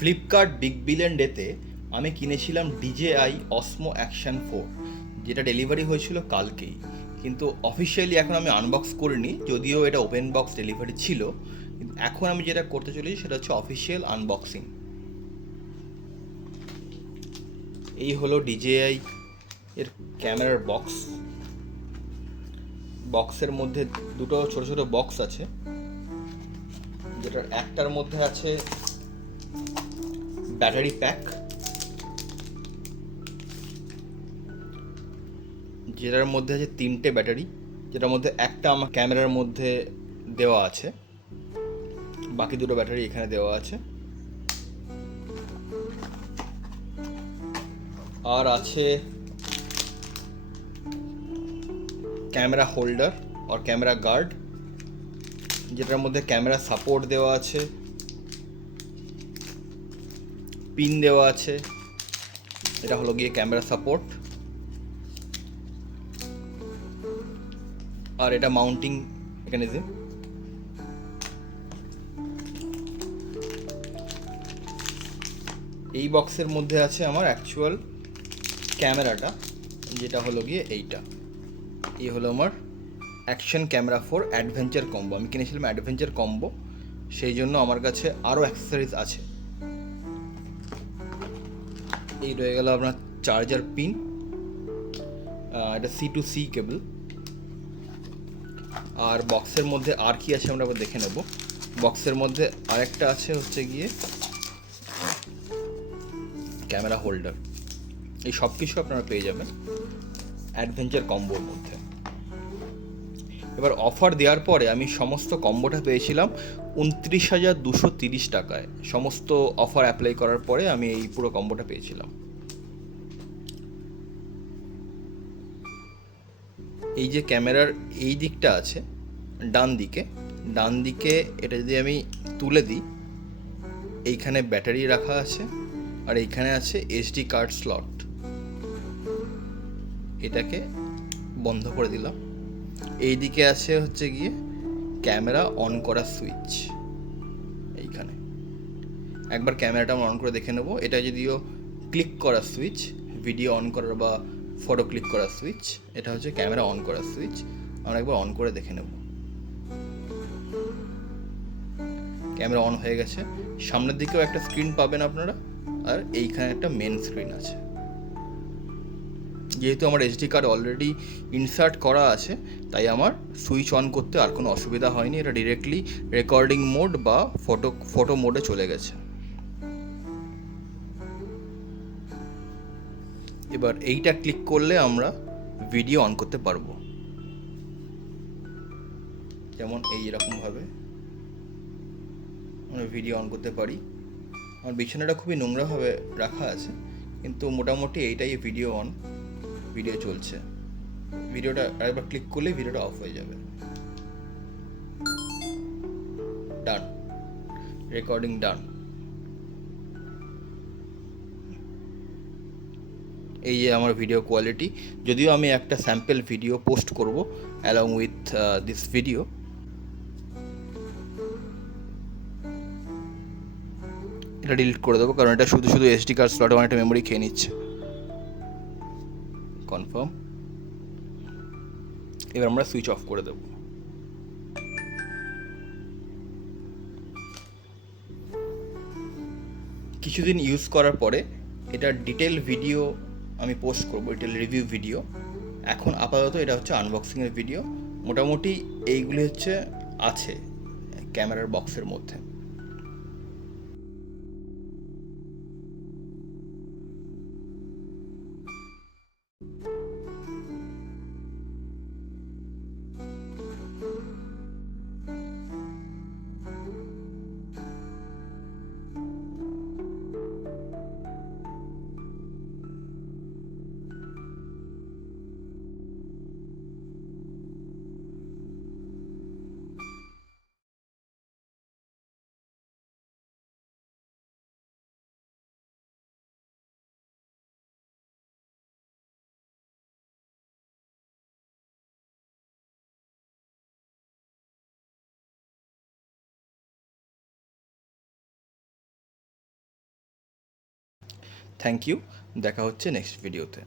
Flipkart big billion ডেতে আমি কিনেছিলাম DJI Osmo Action 4, যেটা ডেলিভারি হয়েছিল কালকেই। কিন্তু অফিসিয়ালি এখন আমি আনবক্স করিনি, যদিও এটা ওপেন বক্স ডেলিভারি ছিল। কিন্তু এখন আমি যেটা করতে চলেছি সেটা হচ্ছে অফিসিয়াল আনবক্সিং। এই হলো DJI এর ক্যামেরার বক্স। বক্সের মধ্যে দুটো ছোট ছোট বক্স আছে, যেটার একটার মধ্যে আছে ব্যাটারি প্যাক, যেটার মধ্যে আছে 3টে ব্যাটারি, যেটার মধ্যে একটা আমার ক্যামেরার মধ্যে দেওয়া আছে, বাকি দুটো ব্যাটারি এখানে দেওয়া আছে। আর আছে ক্যামেরা হোল্ডার আর ক্যামেরা গার্ড, যেটার মধ্যে ক্যামেরা সাপোর্ট দেওয়া আছে, পিন দেওয়া আছে। এটা হলো গিয়ে ক্যামেরা সাপোর্ট, আর এটা মাউন্টিং মেকানিজম। এই বক্সের মধ্যে আছে আমার অ্যাকচুয়াল ক্যামেরাটা, যেটা হলো গিয়ে এইটা। এই হলো আমার অ্যাকশন ক্যামেরা 4 অ্যাডভেঞ্চার কম্বো। আমি কিনেছিলাম অ্যাডভেঞ্চার কম্বো, সেই জন্য আমার কাছে আরও অ্যাক্সেসরিজ আছে। এই রয়ে গেল আপনার চার্জার পিন, এটা C2C কেবল। আর বক্সের মধ্যে আর কি আছে আমরা আবার দেখে নেব। বক্সের মধ্যে আরেকটা আছে হচ্ছে গিয়ে ক্যামেরা হোল্ডার। এই সব কিছু আপনারা পেয়ে যাবেন অ্যাডভেঞ্চার কম্বোর মধ্যে। এবার অফার দেওয়ার পরে আমি সমস্ত কম্বোটা পেয়েছিলাম 29,230 টাকায়। সমস্ত অফার অ্যাপ্লাই করার পরে আমি এই পুরো কম্বোটা পেয়েছিলাম। এই যে ক্যামেরার এই দিকটা আছে ডান দিকে এটা যদি আমি তুলে দিই, এইখানে ব্যাটারি রাখা আছে, আর এইখানে আছে SD কার্ড স্লট। এটাকে বন্ধ করে দিলাম। এই দিকে আছে হচ্ছে গিয়ে ক্যামেরা অন করার সুইচ। এইখানে একবার ক্যামেরাটা অন করে দেখে নেব। এটা যদিও ক্লিক করার সুইচ, ভিডিও অন করার বা ফটো ক্লিক করার সুইচ। এটা হচ্ছে ক্যামেরা অন করার সুইচ। আমরা একবার অন করে দেখে নেব। ক্যামেরা অন হয়ে গেছে। সামনের দিকেও একটা স্ক্রিন পাবেন আপনারা, আর এইখানে একটা মেন স্ক্রিন আছে। যেহেতু আমার SD কার্ড অলরেডি ইনসার্ট করা আছে, তাই আমার সুইচ অন করতে আর কোনো অসুবিধা হয়নি। এটা ডিরেক্টলি রেকর্ডিং মোড বা ফটো মোডে চলে গেছে। এবার এইটা ক্লিক করলে আমরা ভিডিও অন করতে পারবো, যেমন এইরকমভাবে আমরা ভিডিও অন করতে পারি। আমার বিছানাটা খুবই নোংরাভাবে রাখা আছে, কিন্তু মোটামুটি এইটাই ভিডিও চলছে। ভিডিওটা আরেকবার ক্লিক করলেই ভিডিওটা অফ হয়ে যাবে। ডান, রেকর্ডিং ডান। এই যে আমার ভিডিও কোয়ালিটি। যদিও আমি একটা স্যাম্পল ভিডিও পোস্ট করব অ্যালং উইথ দিস ভিডিও। এটা ডিলিট করে দেবো, কারণ এটা শুধু শুধু SD কার্ড স্লটে অনেকটা মেমোরি খেয়ে নিচ্ছে। কনফার্ম। এবার আমরা সুইচ অফ করে দেবো। কিছুদিন ইউজ করার পরে এটার ডিটেল ভিডিও আমি পোস্ট করবো, ডিটেল রিভিউ ভিডিও। এখন আপাতত এটা হচ্ছে আনবক্সিংয়ের ভিডিও। মোটামুটি এইগুলি হচ্ছে আছে ক্যামেরার বক্সের মধ্যে। থ্যাংক ইউ, দেখা হচ্ছে নেক্সট ভিডিওতে।